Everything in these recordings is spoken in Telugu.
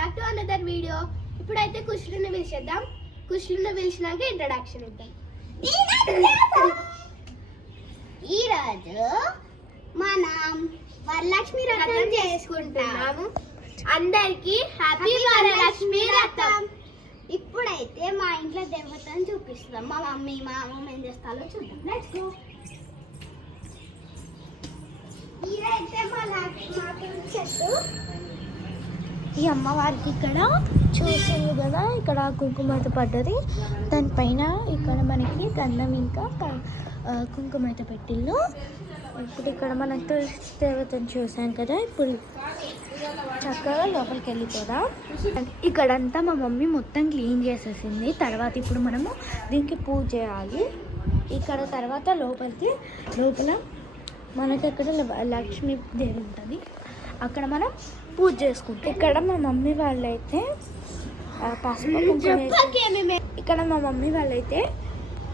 Back to another video. ఇప్పుడైతే కుష్లుని పిలిచేద్దాం. కుష్లుని పిలిచినాక ఇంట్రడక్షన్ ఇద్దాం. ఈరోజు మనం వరలక్ష్మి వ్రతం చేసుకుంటున్నాము. అందరికి హ్యాపీ వరలక్ష్మి వ్రతం. ఇప్పుడైతే మా ఇంట్లో దేవతను చూపిస్తున్నాం. మా మమ్మీ మా అమ్మమ్మ ఏం చేస్తారో చూద్దాం. Let's go. ఇదైతే మా చెట్టు. ఈ అమ్మవారికి ఇక్కడ చూసింది కదా, ఇక్కడ కుంకుమైతే పడ్డది. దానిపైన ఇక్కడ మనకి గంధం ఇంకా కుంకుమైతే పెట్టిల్లు. ఇప్పుడు ఇక్కడ మనం తులసి దేవతను చూసాం కదా, ఇప్పుడు చక్కగా లోపలికి వెళ్ళిపోదాం. ఇక్కడంతా మా మమ్మీ మొత్తం క్లీన్ చేసేసింది. తర్వాత ఇప్పుడు మనము దీనికి పూజ చేయాలి. ఇక్కడ తర్వాత లోపల మనకి అక్కడ లక్ష్మీ దేవి ఉంటుంది, అక్కడ మనం పూజ చేసుకుంటాం. ఇక్కడ మా మమ్మీ వాళ్ళైతే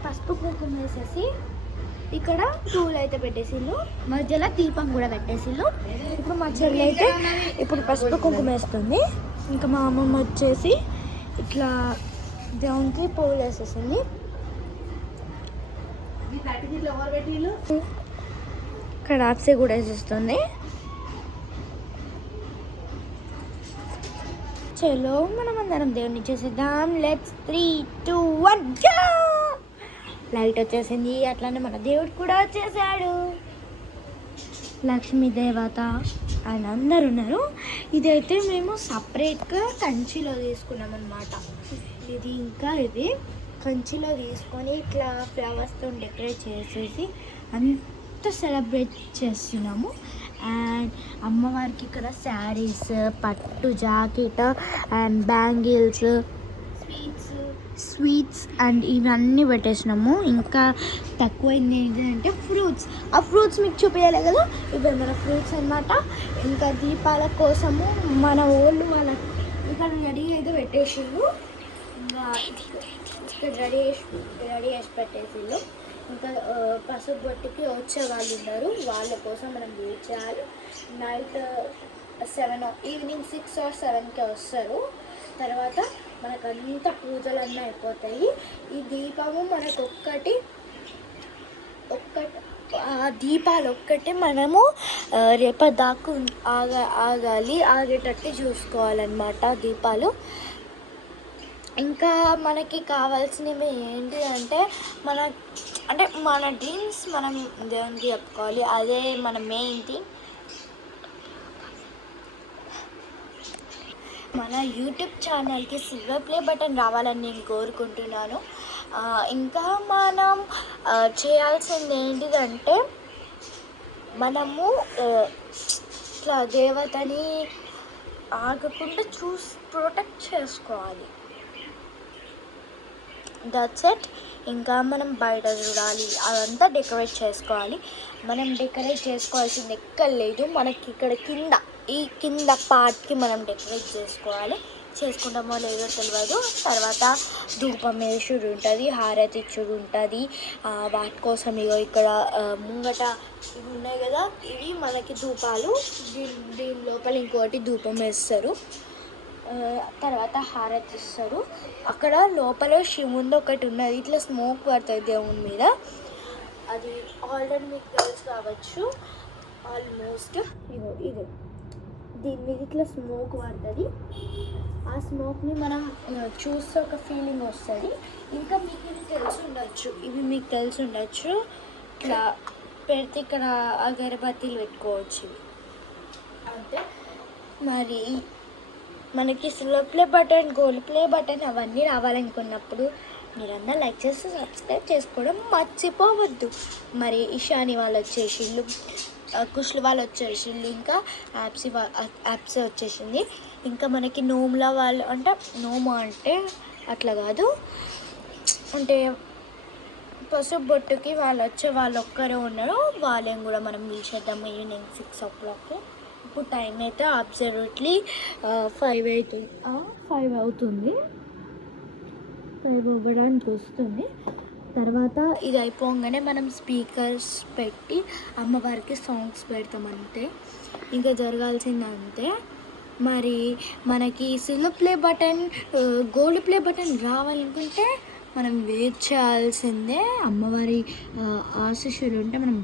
పసుపు కుంకుమ వేసేసి ఇక్కడ పూలు అయితే పెట్టేసిళ్ళు, మధ్యలో దీపం కూడా పెట్టేసిళ్ళు. ఇప్పుడు మా చెల్లి అయితే ఇప్పుడు పసుపు కుంకుమ వేస్తుంది. ఇంకా మా అమ్మమ్మ వచ్చేసి ఇట్లా దేవునికి పూలు వేసేసింది. ఇక్కడ ఆప్సే కూడా వేసేస్తుంది. చలో మనం అందరం దేవుడిని చేసేద్దాం. Let's 3, 2, 1 go. లైట్ వచ్చేసింది. అట్లానే మన దేవుడు కూడా వచ్చేసాడు. లక్ష్మీ దేవత ఆయన అందరు ఉన్నారు. ఇదైతే మేము సపరేట్గా కంచిలో తీసుకున్నాం అన్నమాట. ఇది కంచిలో తీసుకొని ఇట్లా ఫ్లవర్స్తో డెకరేట్ చేసేసి అంత సెలబ్రేట్ చేస్తున్నాము. అండ్ అమ్మవారికి ఇక్కడ శారీస్, పట్టు jacket and bangles, sweets and ఇవన్నీ పెట్టేసినాము. ఇంకా తక్కువైంది ఏంటంటే ఫ్రూట్స్. ఆ ఫ్రూట్స్ మీకు చూపించాలి కదా, ఇవి మన ఫ్రూట్స్ అన్నమాట. ఇంకా దీపాల కోసము మన ఓళ్ళు వాళ్ళ ఇక్కడ రెడీ అయితే పెట్టేసిండు. ఇంకా ఇక్కడ రెడీ చేసి పెట్టేసిండు. ఇంకా పసుపు బొట్టుకి వచ్చే వాళ్ళు ఉన్నారు, వాళ్ళ కోసం మనం వెయిట్ చేయాలి. నైట్ 7 ఈవినింగ్ 6 or 7కి వస్తారు. తర్వాత మనకు అంత పూజలన్నీ అయిపోతాయి. ఈ దీపము మనకు ఆ దీపాలు ఒక్కటే మనము రేపటిదాకా ఆగేటట్టు చూసుకోవాలన్నమాట దీపాలు. ఇంకా మనకి కావాల్సినవి ఏంటి అంటే మన డ్రీమ్స్ మనం దేవునికి చెప్పుకోవాలి. అదే మన మెయిన్ థింగ్. మన యూట్యూబ్ ఛానల్కి సిల్వర్ ప్లే బటన్ రావాలని నేను కోరుకుంటున్నాను. ఇంకా మనం చేయాల్సింది ఏంటిదంటే మనము ఇట్లా దేవతని ఆగకుండా ప్రొటెక్ట్ చేసుకోవాలి. That's it. ఇంకా మనం బయట చూడాలి, అదంతా డెకరేట్ చేసుకోవాలి. మనం డెకరేట్ చేసుకోవాల్సింది ఎక్కడ లేదు, మనకి ఇక్కడ కింద పార్ట్కి మనం డెకరేట్ చేసుకోవాలి. చేసుకుంటామో లేదో తెలియదు. తర్వాత ధూపం వేసుడు ఉంటుంది, హారతి ఇచ్చుడు ఉంటుంది. వాటి కోసం ఇక్కడ ముంగట ఇవి ఉన్నాయి కదా, ఇవి మనకి ధూపాలు. దీని లోపల ఇంకోటి ధూపం వేస్తారు, తర్వాత హారతి ఇస్తారు. అక్కడ లోపల శివుంది ఒకటి ఉన్నది, ఇట్లా స్మోక్ పడుతుంది దేవుని మీద. అది ఆల్రెడీ మీకు తెలుసు కావచ్చు ఆల్మోస్ట్. ఇది దీని మీద ఇట్లా స్మోక్ పడుతుంది. ఆ స్మోక్ని మనం చూస్తే ఒక ఫీలింగ్ వస్తుంది. ఇంకా మీకు ఇవి తెలిసి ఉండొచ్చు ఇట్లా పెడితే ఇక్కడ అగరబత్తీలు పెట్టుకోవచ్చు. అంటే మరి మనకి silver play button, gold play button అవన్నీ రావాలనుకున్నప్పుడు మీరందరూ లైక్ చేసి సబ్స్క్రైబ్ చేసుకోవడం మర్చిపోవద్దు. మరి ఇషాని వాళ్ళు వచ్చేసిండ్రు, కుష్లు వాళ్ళు వచ్చేసిండ్రు, ఇంకా యాప్సే వచ్చేసింది. ఇంకా మనకి నోముల వాళ్ళు నోము అంటే అట్లా కాదు, అంటే పసుపు బొట్టుకి వాళ్ళు ఒక్కరే ఉన్నారు. వాళ్ళని కూడా మనం పిలిచేద్దాం ఈవినింగ్ 6 o'clock. ఇప్పుడు టైం అయితే అబ్సల్యూట్లీ 5 అవుతుంది. 5 అవ్వడానికి వస్తుంది. తర్వాత ఇది అయిపోగానే మనం స్పీకర్స్ పెట్టి అమ్మవారికి సాంగ్స్ పెడతామంటే ఇంకా జరగాల్సిందంతే. మరి మనకి silver play button, gold play button రావాలనుకుంటే మనం వెయిట్ చేయాల్సిందే. అమ్మవారి ఆశీస్సులు ఉంటే మనం